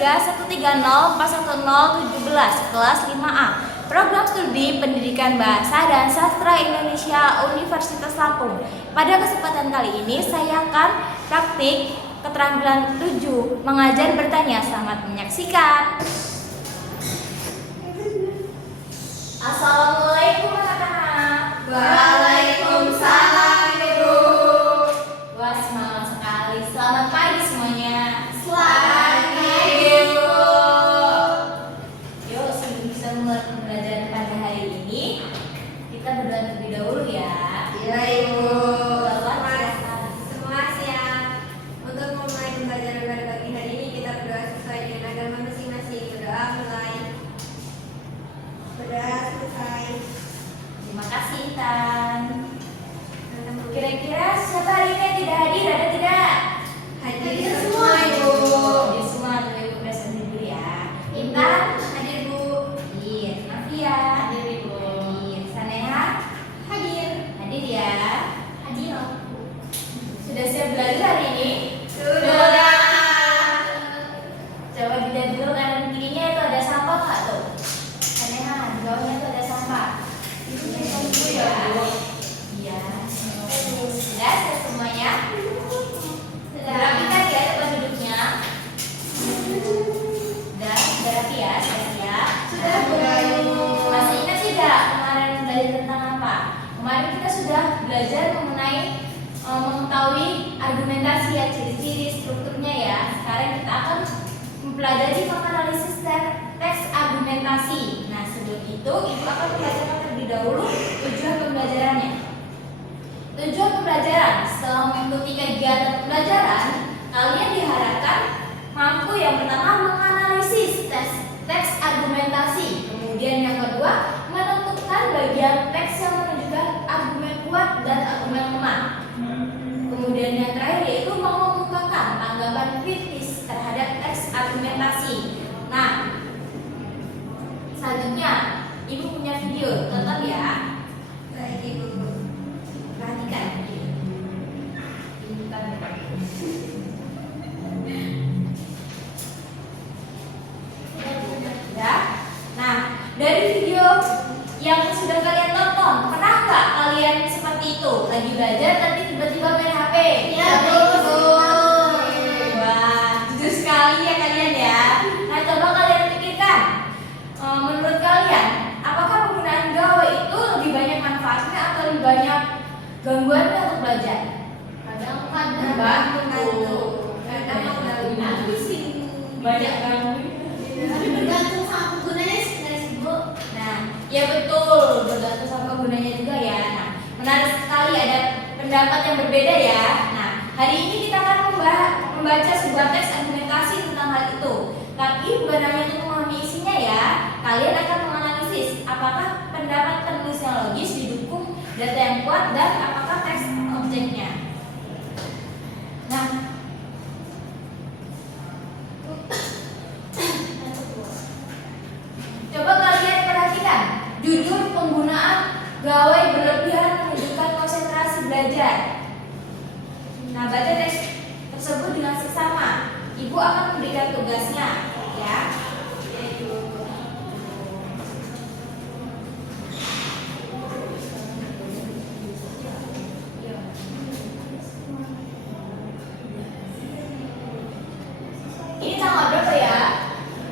313041017 kelas 5A. Program Studi Pendidikan Bahasa dan Sastra Indonesia Universitas Lampung. Pada kesempatan kali ini saya akan praktik keterampilan 7, mengajar bertanya. Selamat menyaksikan. Assalamualaikum anak-anak. Waalaikumsalam Ibu. Wah, semangat sekali. Selamat pagi semuanya. Selamat pagi Bu. Yuk, sebelum bisa mulai pembelajaran pada hari ini, kita berdoa terlebih dahulu ya. Iya Ibu. Silakan. Semua siap. Untuk memulai pembelajaran pada pagi hari ini kita berdoa sesuai dengan agama masing-masing. Berdoa mulai. Berdoa selesai. Terima kasih Intan. Kira-kira siapa hari ini yang tidak hadir? Ada tidak? Hadir semua Ibu. Hadir semua, tapi Ibu present dulu ya. Intan Hadir Bu. hadir. Nafia Hadir Ibu. hadir. Saneha Hadir. hadir ya. Hadir. Sudah siap belajar hari ini? Sudah. Coba dilihat dulu kanan kirinya itu ada sampah nggak tuh? Saneha, di bawahnya itu ada sampah. Itu ya Bu. Iya. Sudah siap semuanya? Sudah rapikan ya tempat duduknya. Sudah rapi ya, siap. Sudah Bu. Masih ingat tidak kemarin belajar tentang apa? Kemarin kita sudah belajar mengenai mengetahui argumentasi ya, ciri-ciri strukturnya ya. Sekarang kita akan mempelajari analisis teks argumentasi. Nah, sebelum itu Ibu akan membacakan terlebih dahulu tujuan pembelajarannya. Tujuan pembelajaran: setelah mengikuti kegiatan pembelajaran, kalian diharapkan mampu yang pertama menganalisis teks argumentasi, kemudian yang kedua menentukan bagian teks yang menunjukkan argumen kuat dan argumen lemah, kemudian yang terakhir yaitu mengemukakan tanggapan kritis terhadap teks argumentasi. Nah, selanjutnya Ibu punya video, tonton ya. Baik Ibu. Perhatikan. Ya. Nah, dari video yang sudah kalian tonton, pernah nggak kalian seperti itu? Lagi belajar tapi tiba-tiba main HP? Ya, Bu. Wah, jujur sekali ya kalian ya. Nah, coba kalian pikirkan. Menurut kalian, apakah penggunaan gawai itu lebih banyak manfaatnya atau lebih banyak gangguannya untuk belajar? Kadang-kadang Membantu. Kadang mengganggu. Banyak gangguan. Tapi bergantung sama penggunanya sebenarnya sih Bu. Nah, ya betul, bergantung sama gunanya juga ya. Nah, menarik sekali ada pendapat yang berbeda ya. Nah, hari ini kita akan membaca sebuah teks argumentasi tentang hal itu. Tapi bukan hanya untuk memahami isinya ya, kalian akan menganalisis apakah pendapat penulis yang logis didukung data yang kuat dan apakah teks objeknya. Nah, coba kalian perhatikan, jujur penggunaan gawai berlebihan menunjukkan konsentrasi belajar. Nah, baca teks tersebut dengan seksama. Ibu akan memberikan tugasnya, ya. Ini tanggal berapa ya?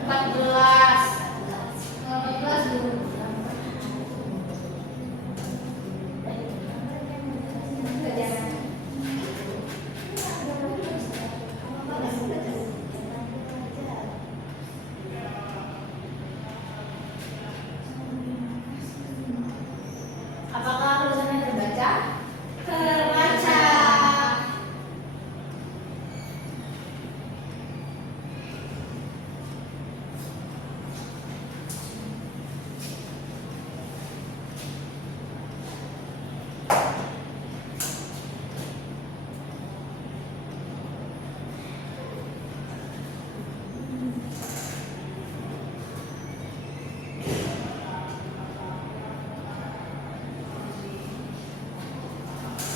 14. Tanggal 14 Bu. Apakah tulisannya terbaca? Terbaca.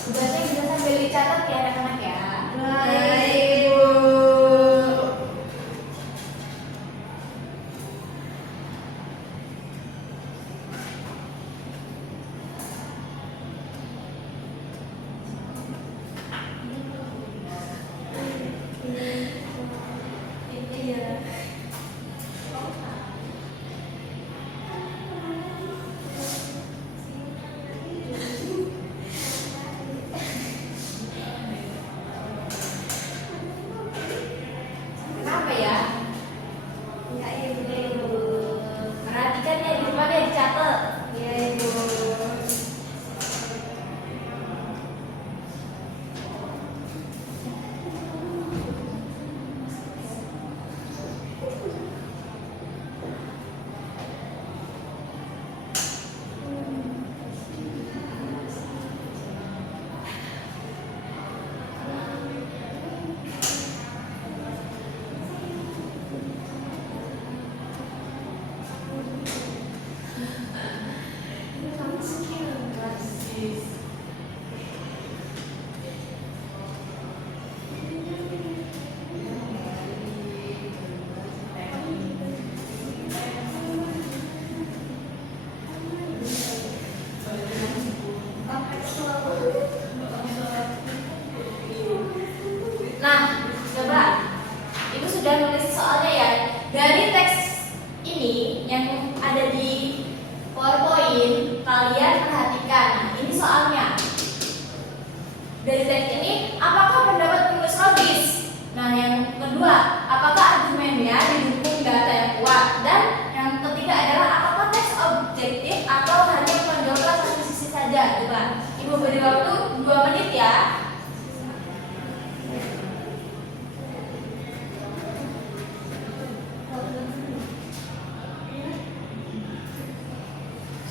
Tugasnya bisa sambil dicatat ya anak-anak ya. Baik Bu. soalnya. Dari teks ini, apakah pendapat penulis logis? Nah, yang kedua, apakah argumennya didukung data yang kuat? Dan yang ketiga adalah apakah teks objektif atau hanya menonjolkan satu sisi saja? Coba, Ibu beri waktu 2 menit ya.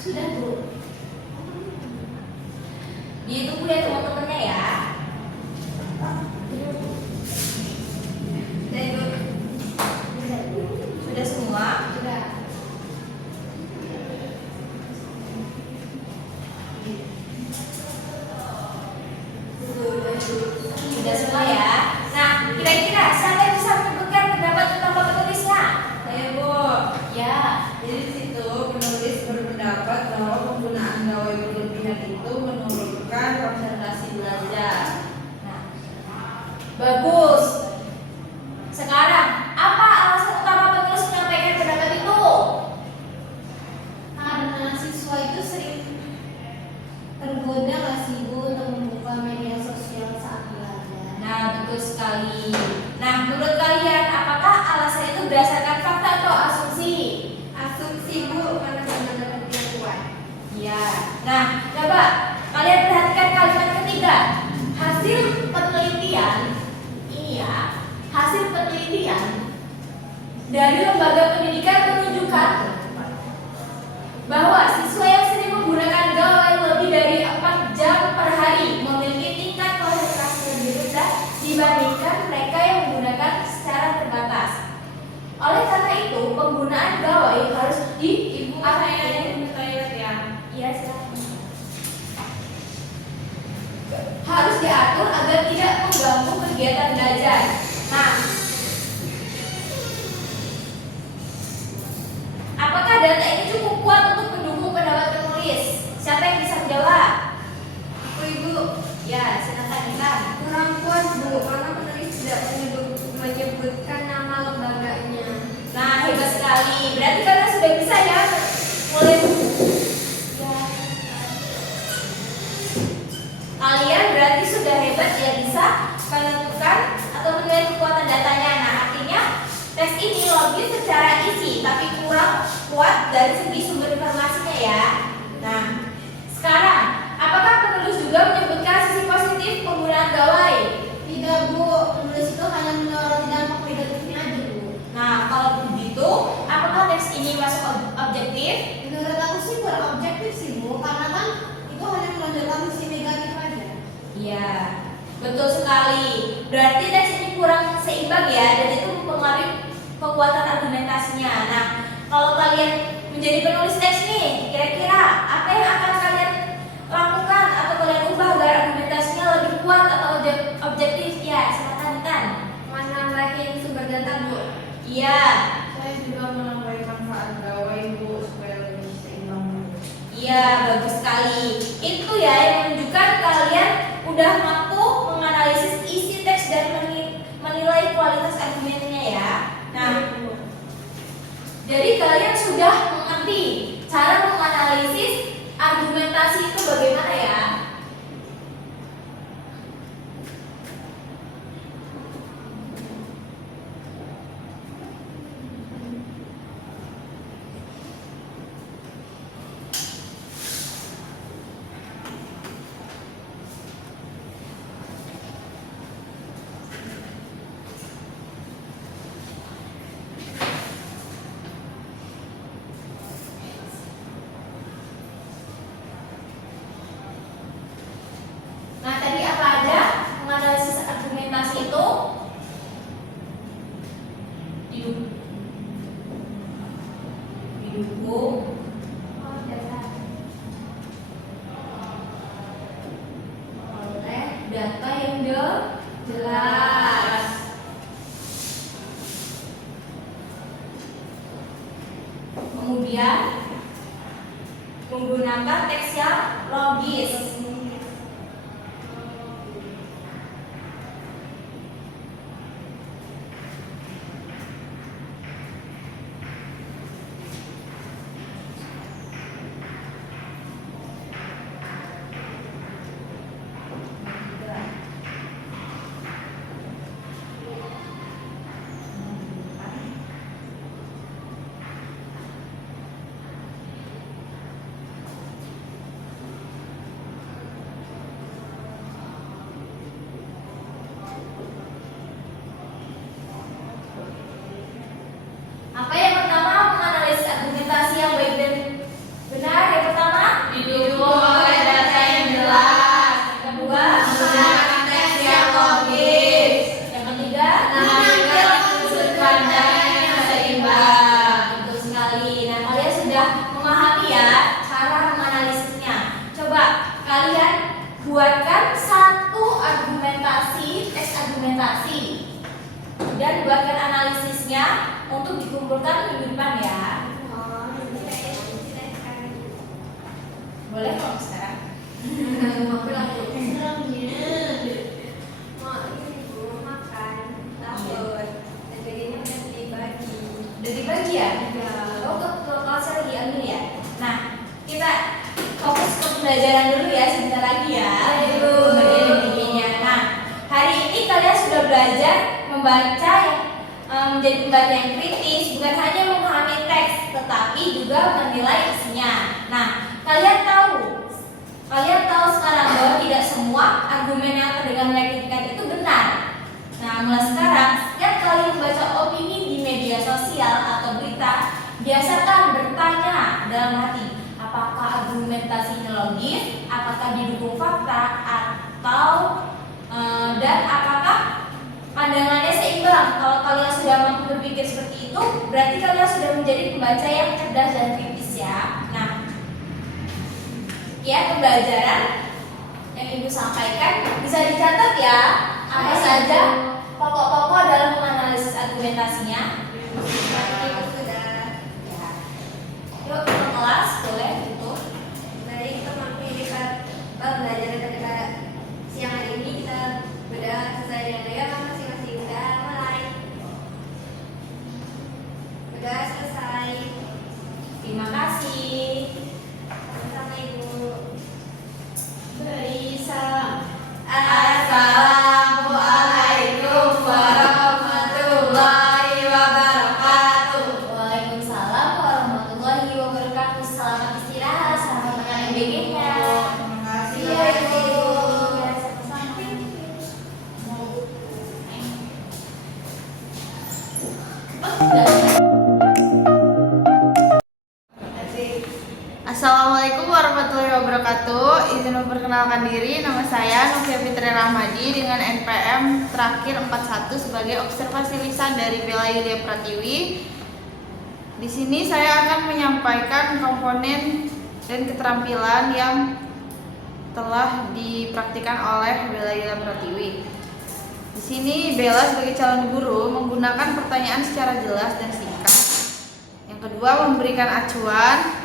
Sudah, Bu. Ditunggu ya teman-temannya ya. Sudah semua? Sudah. Sudah semua ya. Nah, kira-kira siapa yang bisa menyebutkan pendapat tanpa penulisnya? Saya, Bu. Ya. Jadi di situ penulis berpendapat bahwa penggunaan gawai berlebihan itu menurunkan konsentrasi belajar. Nah, bagus. Sekarang, apa alasan utama penulis menyampaikan pendapat itu? Karena siswa itu sering tergoda nggak sih, Bu, untuk membuka media sosial saat belajar. Nah, betul sekali. Nah, menurut kalian, apakah alasan itu berdasarkan fakta atau asumsi? Asumsi, Bu, karena benar bukti yang kuat. Ya. Nah, coba kalian perhatikan kalimat ketiga. Hasil penelitian, ini ya, hasil penelitian dari lembaga pendidikan menunjukkan bahwa siswa yang sering menggunakan gawai lebih dari 4 jam per hari memiliki tingkat konsentrasi lebih rendah dibandingkan mereka yang menggunakan secara terbatas. Oleh karena itu, penggunaan gawai harus Ibu, saya ingin ke toilet ya. Iya, silakan. Harus diatur agar tidak mengganggu kegiatan belajar. Nah, apakah data ini cukup kuat untuk mendukung pendapat penulis? Siapa yang bisa menjawab? Bu, Ibu, Ya, silakan Intan. kurang kuat, Bu, karena penulis tidak menyebutkan nama lembaganya. Nah, hebat sekali. Berarti kalian sudah bisa ya mulai. Ya. Kalian berarti sudah hebat ya bisa menentukan atau menilai kekuatan datanya. Nah, artinya tes ini logis secara isi tapi kurang kuat dari segi sumber informasinya ya. Nah, sekarang apakah penulis juga menyebutkan sisi positif penggunaan gawai? Tidak, Bu, penulis itu hanya menyoroti dampak negatifnya aja, Bu. Nah, kalau begitu, apakah teks ini masuk objektif? Menurut aku sih kurang objektif sih, Bu, karena kan itu hanya menonjolkan sisi negatif aja. Iya, betul sekali. Berarti teks ini kurang seimbang ya, dan itu mempengaruhi kekuatan argumentasinya. Nah, kalau kalian menjadi penulis teks nih, kira-kira apa yang akan kalian lakukan atau kalian ubah agar argumentasinya lebih kuat atau objektif? Ya, silakan Tan. Menambahin sumber data, Bu. Iya, Saya juga menambahkan manfaat gawai, Bu, supaya lebih seimbang. iya, bagus sekali. Itu ya yang menunjukkan kalian udah mampu menganalisis isi teks dan menilai kualitas argumennya ya. Nah, jadi kalian sudah mengerti cara menganalisis argumentasi itu bagaimana ya? Nah, tadi apa aja menganalisis argumentasi itu? Didukung oleh data yang jelas. Kemudian menggunakan teks yang logis. Boleh kalau sekarang? Mau pulang Bu. Mau ini Bu, makan, takut. Dan bagiannya udah dibagi. Udah dibagi ya? Ya. Oh, ke kelas lagi ambil ya? Nah, kita fokus ke pembelajaran dulu ya, sebentar lagi ya. Ayo. Bagian-bagiannya. Nah, hari ini kalian sudah belajar membaca yang menjadi pembaca yang kritis, bukan hanya memahami teks, tetapi juga menilai isinya. Nah, kalian tahu sekarang bahwa tidak semua argumen yang terdengar meyakinkan itu benar. Nah, mulai sekarang, setiap kali membaca opini di media sosial atau berita, biasakan bertanya dalam hati, apakah argumentasinya logis, apakah didukung fakta, atau dan apakah pandangannya seimbang. Kalau kalian sudah mampu berpikir seperti itu, berarti kalian sudah menjadi pembaca yang cerdas dan kritis ya. Nah, ya pembelajaran yang Ibu sampaikan bisa dicatat ya. Apa saja pokok-pokok dalam menganalisis argumentasinya. Itu sudah. Ya. Yuk ke kelas, boleh tutup. Baik teman-teman, kita belajar pada siang hari ini kita sudah selesai dengan gaya masing-masing. Sudah mulai. Sudah selesai. Terima kasih. Sama Ibu. Assalamualaikum warahmatullahi wabarakatuh. Waalaikumsalam warahmatullahi wabarakatuh. Selamat istirahat, selamat mengenai MBG-nya. Terima kasih. Iya, Ibu. Ya, sama-sama. Assalamualaikum warahmatullahi wabarakatuh. Izin memperkenalkan diri, nama saya Novia Fitri Rahmadi dengan NPM terakhir 41 sebagai observasi lisan dari Bella Yulia Pratiwi. Di sini saya akan menyampaikan komponen dan keterampilan yang telah dipraktikkan oleh Bella Yulia Pratiwi. Di sini Bella sebagai calon guru menggunakan pertanyaan secara jelas dan singkat. Yang kedua, memberikan acuan,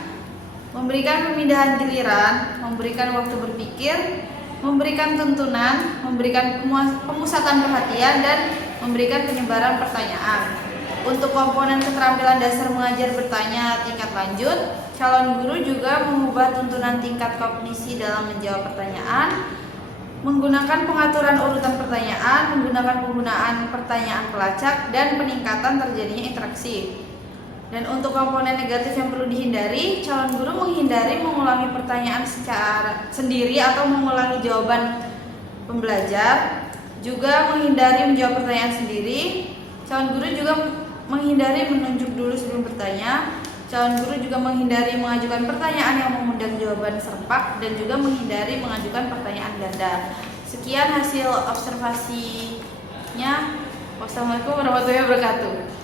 memberikan pemindahan giliran, memberikan waktu berpikir, memberikan tuntunan, memberikan pemusatan perhatian, dan memberikan penyebaran pertanyaan. Untuk komponen keterampilan dasar mengajar bertanya tingkat lanjut, calon guru juga mengubah tuntunan tingkat kognisi dalam menjawab pertanyaan, menggunakan pengaturan urutan pertanyaan, menggunakan penggunaan pertanyaan pelacak, dan peningkatan terjadinya interaksi. Dan untuk komponen negatif yang perlu dihindari, calon guru menghindari mengulangi pertanyaan secara sendiri atau mengulangi jawaban pembelajar, juga menghindari menjawab pertanyaan sendiri. Calon guru juga menghindari menunjuk dulu sebelum bertanya. Calon guru juga menghindari mengajukan pertanyaan yang mengundang jawaban serempak dan juga menghindari mengajukan pertanyaan ganda. Sekian hasil observasinya. Wassalamualaikum warahmatullahi wabarakatuh.